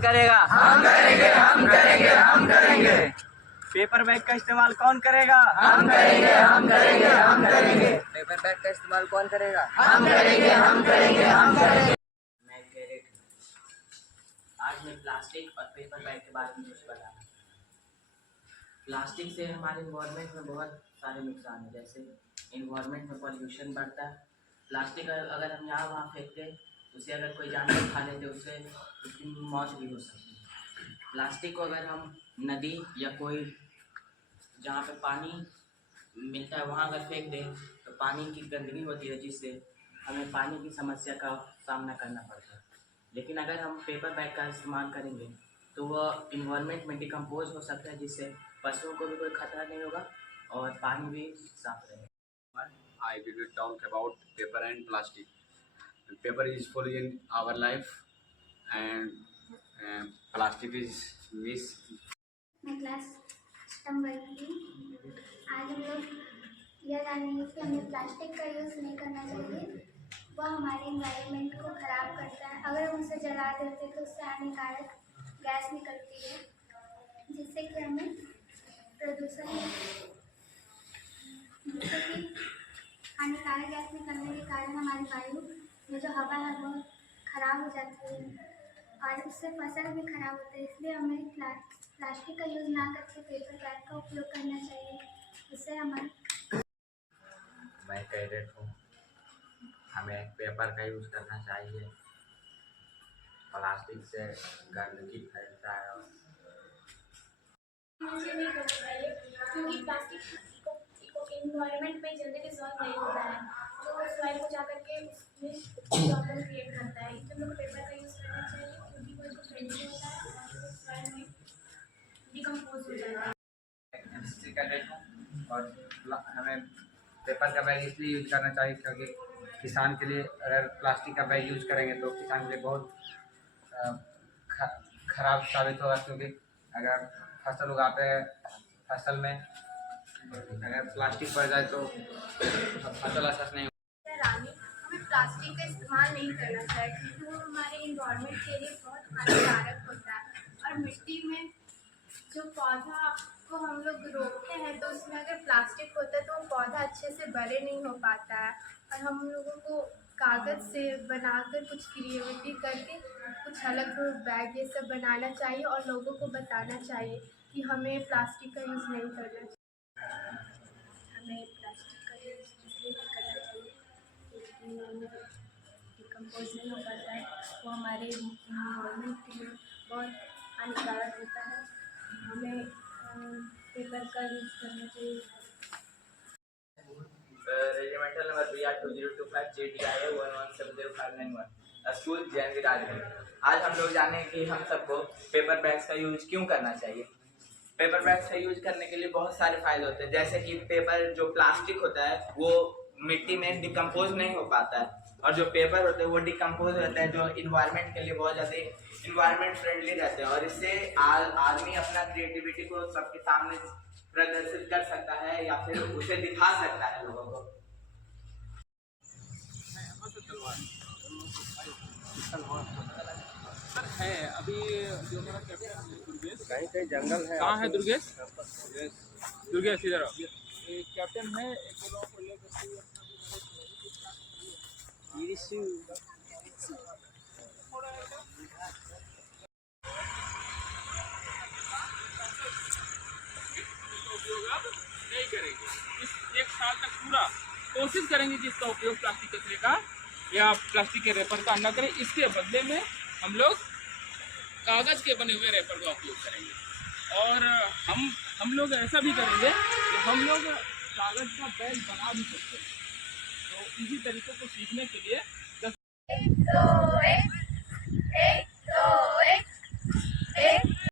करेगा? हम करेंगे, हम करेंगे, हम करेंगे। पेपर बैग का इस्तेमाल कौन करेगा? हम करेंगे, हम करेंगे, हम करेंगे। पेपर बैग का इस्तेमाल कौन करेगा? हम करेंगे, हम करेंगे, हम करेंगे। मैं कैरेट हूँ। आज मैं प्लास्टिक और पेपर बैग के बारे में कुछ बताना। प्लास्टिक से हमारे इन्वायरमेंट में बहुत सारे नुकसान हैं, जैसे इन्वायरमेंट में पॉल्यूशन बढ़ता है। प्लास्टिक अगर हम यहाँ वहाँ फेंकते हैं, उसे अगर कोई जानवर खा लेते उससे उसकी मौत भी हो सकती है। प्लास्टिक को अगर हम नदी या कोई जहाँ पे पानी मिलता है वहाँ अगर फेंक दें तो पानी की गंदगी होती है, जिससे हमें पानी की समस्या का सामना करना पड़ता है। लेकिन अगर हम पेपर बैग का इस्तेमाल करेंगे तो वह इन्वायरमेंट में डिकम्पोज हो सकता है, जिससे पशुओं को भी कोई खतरा नहीं होगा और पानी भी साफ रहेगा। I will talk about paper and plastic. Paper is full in our life, and plastic is miss. मैं क्लास अष्टम वर्ग की। आज हम लोग यह जानेंगे कि हमें प्लास्टिक का यूज़ नहीं करना चाहिए। वह हमारे इन्वायरमेंट को ख़राब करता है। अगर हम उसे जला देते तो उससे हानिकारक गैस निकलती है, जिससे कि हमें प्रदूषण हानिकारक गैस निकलने के कारण हमारी वायु में जो हवा है वो खराब हो जाती है और उससे फसल भी खराब होती है। इसलिए हमें प्लास्टिक का यूज़ ना करके पेपर बैग का उपयोग करना चाहिए। इससे हमारे मैं कैडेट हूँ। हमें पेपर का यूज़ करना चाहिए। प्लास्टिक से गंदगी फैलता है और मुझे नहीं करना चाहिए, क्योंकि प्लास्टिक इन्वायरमेंट में जल्दी डिसॉल्व नहीं होता है, जो सॉइल को जाकर के उसमें प्रॉब्लम क्रिएट करता है। इसलिए लोग पेपर का यूज़ करना चाहिए, क्योंकि वो इसको फ्रेंडली होता है और सॉइल में डिकम्पोज हो जाता है। और हमें पेपर का बैग इसलिए यूज़ करना चाहिए क्योंकि किसान के लिए अगर प्लास्टिक का बैग यूज़ करेंगे तो किसान के लिए बहुत खराब साबित होगा, क्योंकि अगर फसल उगाते हैं फसल में अगर प्लास्टिक पड़ जाए तो फसल अच्छा नहीं। हमें प्लास्टिक का इस्तेमाल नहीं करना चाहिए, क्योंकि वो हमारे इन्वायरमेंट के लिए बहुत हानिकारक होता है। और मिट्टी में जो पौधा को हम लोग रोपते हैं तो उसमें अगर प्लास्टिक होता है तो वो पौधा अच्छे से बड़े नहीं हो पाता है। और हम लोगों को कागज़ से बनाकर कुछ क्रिएटिविटी करके कुछ अलग बैग ये सब बनाना चाहिए और लोगों को बताना चाहिए कि हमें प्लास्टिक का यूज़ नहीं करना चाहिए। हमें प्लास्टिक का यूज़ इसलिए नहीं करना चाहिए क्योंकि डिकम्पोज नहीं हो पाता है, वो हमारे इन्वायरमेंट के लिए बहुत हानिकारक होता है। हमें पेपर का यूज़ करना चाहिए। Regimental number BR 2025 JTIA 11705991 school Jain Rajgarh. आज हम लोग जानेंगे कि हम सबको पेपर बैग्स का यूज क्यों करना चाहिए। पेपर बैग्स का यूज करने के लिए बहुत सारे फायदे होते हैं, जैसे कि पेपर जो प्लास्टिक होता है वो मिट्टी में डिकम्पोज नहीं हो पाता है, और जो पेपर होते हैं वो डिकम्पोज होता है, जो इन्वायरमेंट के लिए बहुत ज़्यादा इन्वायरमेंट फ्रेंडली रहते हैं। और इससे आदमी अपना क्रिएटिविटी को सबके सामने प्रदर्शित कर सकता है या फिर उसे दिखा सकता है लोगों को। है अभी जो हमारा कैप्टन है दुर्गेश, कहीं कहीं जंगल है। कहाँ है दुर्गेश? दुर्गेश इधर कैप्टन है। एक लोगों को लेकर नहीं करेंगे। इस एक साल तक पूरा कोशिश करेंगे कि इसका उपयोग प्लास्टिक कचरे का या प्लास्टिक के रेपर का न करें। इसके बदले में हम लोग कागज़ के बने हुए रेपर का उपयोग करेंगे। और हम लोग ऐसा भी करेंगे कि हम लोग कागज़ का बैग बना भी सकते हैं। तो इसी तरीके को सीखने के लिए 10